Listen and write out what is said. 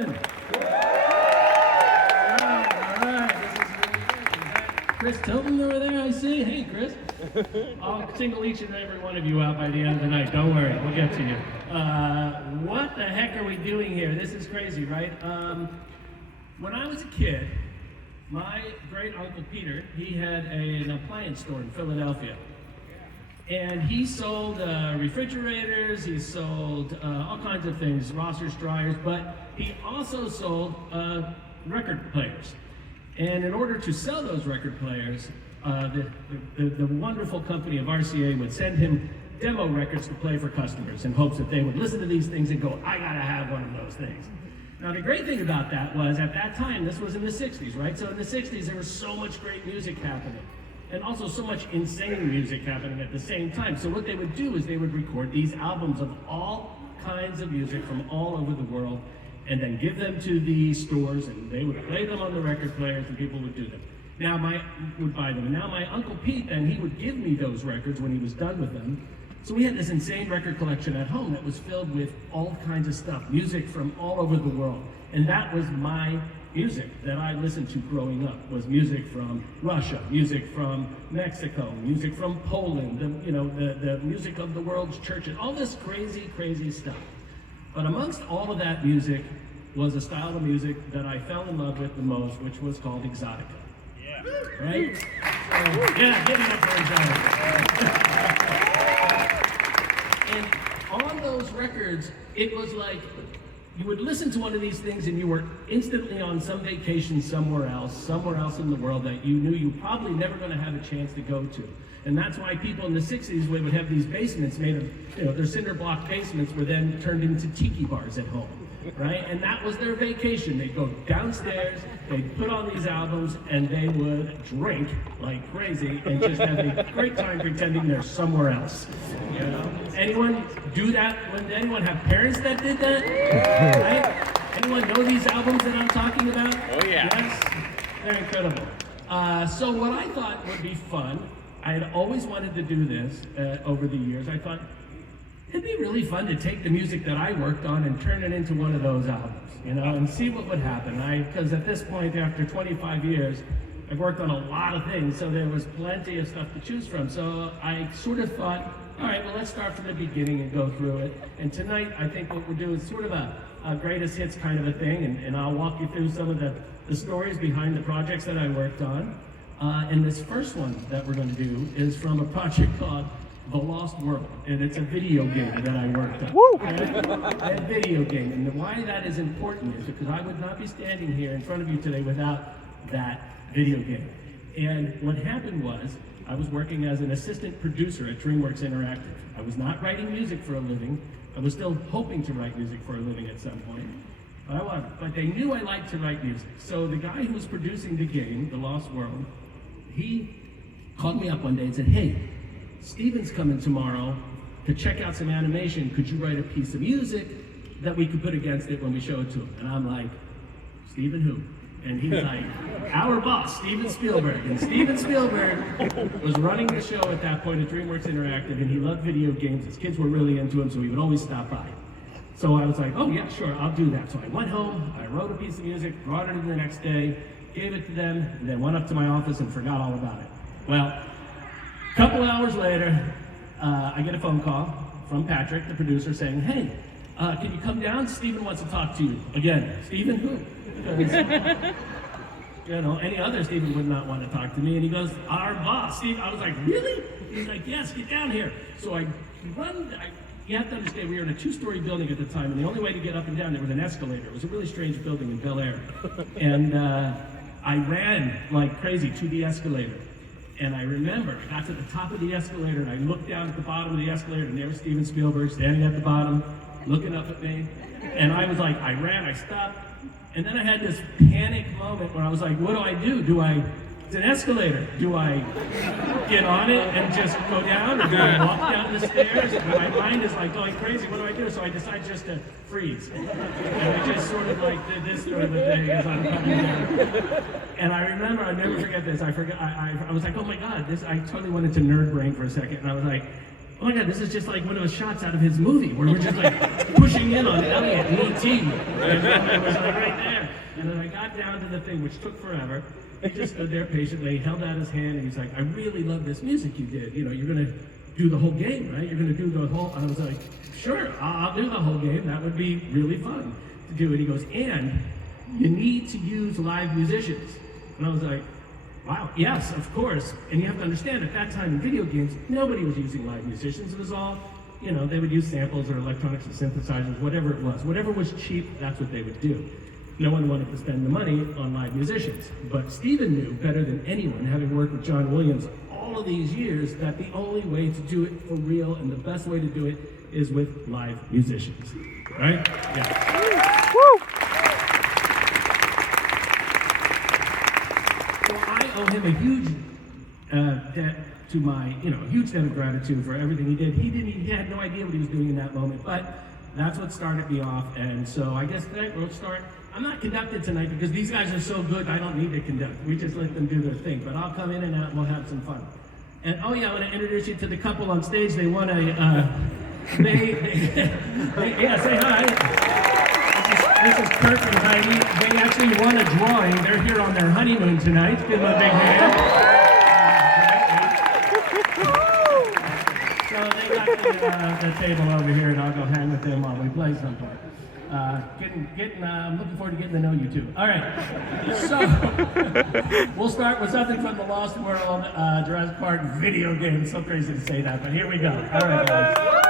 All right. This is Chris Tilton over there, I see. Hey, Chris. I'll single each and every one of you out by the end of the night. Don't worry, we'll get to you. What the heck are we doing here? This is crazy, right? When I was a kid, my great uncle Peter, he had an appliance store in Philadelphia. And he sold refrigerators, he sold all kinds of things, washers, dryers, but he also sold record players. And in order to sell those record players, the wonderful company of RCA would send him demo records to play for customers in hopes that they would listen to these things and go, I gotta have one of those things. Now the great thing about that was, at that time, this was in the 60s, right? So in the 60s, there was so much great music happening. And also so much insane music happening at the same time. So what they would do is they would record these albums of all kinds of music from all over the world and then give them to the stores and they would play them on the record players and people would do them. Would buy them. And now my Uncle Pete, then he would give me those records when he was done with them. So we had this insane record collection at home that was filled with all kinds of stuff, music from all over the world. And that was my music that I listened to growing up, was music from Russia, music from Mexico, music from Poland, the music of the world's churches, all this crazy, crazy stuff. But amongst all of that music was a style of music that I fell in love with the most, which was called Exotica. Yeah. Right? So, yeah, give it up for Exotica. And on those records, it was like, you would listen to one of these things and you were instantly on some vacation somewhere else in the world that you knew you probably never going to have a chance to go to. And that's why people in the 60s would have these basements made of, their cinder block basements were then turned into tiki bars at home, right? And that was their vacation. They'd go downstairs, they'd put on these albums, and they would drink like crazy and just have a great time pretending they're somewhere else. You know? Anyone do that? Anyone have parents that did that? Right? Anyone know these albums that I'm talking about? Oh yeah. Yes? They're incredible. So what I thought would be fun, I had always wanted to do this over the years. I thought it'd be really fun to take the music that I worked on and turn it into one of those albums, and see what would happen. Because at this point, after 25 years, I've worked on a lot of things, so there was plenty of stuff to choose from. So I sort of thought, all right, well, let's start from the beginning and go through it. And tonight, I think what we'll do is sort of a greatest hits kind of a thing, and I'll walk you through some of the stories behind the projects that I worked on. And this first one that we're going to do is from a project called The Lost World, and it's a video game that I worked on. Okay? A video game, and why that is important is because I would not be standing here in front of you today without that video game. And what happened was, I was working as an assistant producer at DreamWorks Interactive. I was not writing music for a living. I was still hoping to write music for a living at some point. But they knew I liked to write music. So the guy who was producing the game, The Lost World, he called me up one day and said, hey, Steven's coming tomorrow to check out some animation. Could you write a piece of music that we could put against it when we show it to him? And I'm like, Steven who? And he's like, our boss, Steven Spielberg. And Steven Spielberg was running the show at that point at DreamWorks Interactive, and he loved video games. His kids were really into him, so he would always stop by. So I was like, oh yeah, sure, I'll do that. So I went home, I wrote a piece of music, brought it in the next day, gave it to them, and then went up to my office and forgot all about it. Well, a couple hours later, I get a phone call from Patrick, the producer, saying, hey, can you come down? Steven wants to talk to you. Again, Steven who? Because, any other Steven would not want to talk to me. And he goes, our boss, Steve. I was like, really? He's like, yes, get down here. So I run, you have to understand, we were in a 2-story building at the time, and the only way to get up and down, there was an escalator. It was a really strange building in Bel Air. And I ran like crazy to the escalator. And I remember, I got to the top of the escalator, and I looked down at the bottom of the escalator, and there was Steven Spielberg standing at the bottom, looking up at me. And I was like, I ran, I stopped, and then I had this panic moment where I was like, what do? It's an escalator. Do I get on it and just go down, or do I walk down the stairs? And my mind is like going crazy, what do I do? So I decide just to freeze. And I just sort of like did this during the day as I'm coming down. And I remember, I'll never forget this, I was like, oh my God, I totally went into nerd brain for a second, and I was like, oh my God, this is just like one of the shots out of his movie where we're just like pushing in on Elliot and E.T. And it was like right there. And then I got down to the thing, which took forever. He just stood there patiently, held out his hand, and he's like, I really love this music you did. You know, you're going to do the whole game, right? You're going to do the whole, and I was like, sure, I'll do the whole game. That would be really fun to do. And he goes, and you need to use live musicians. And I was like, wow, yes, of course. And you have to understand, at that time in video games, nobody was using live musicians. It was all, you know, they would use samples or electronics or synthesizers, whatever it was. Whatever was cheap, that's what they would do. No one wanted to spend the money on live musicians. But Steven knew better than anyone, having worked with John Williams all of these years, that the only way to do it for real and the best way to do it is with live musicians. Right? Yeah. Woo! So I owe him a huge debt to my, a huge debt of gratitude for everything he did. He had no idea what he was doing in that moment, but that's what started me off. And so I guess that will start. I'm not conducted tonight because these guys are so good, I don't need to conduct. We just let them do their thing. But I'll come in and out and we'll have some fun. And oh yeah, I want to introduce you to the couple on stage. They won a, yeah, say hi. This is Kurt and Heidi. They actually won a drawing. They're here on their honeymoon tonight. Give them a big hand. So they got the table over here, and I'll go hang with them while we play sometime. I'm looking forward to getting to know you too. All right, so we'll start with something from the Lost World Jurassic Park video game. It's so crazy to say that, but here we go. All right, guys.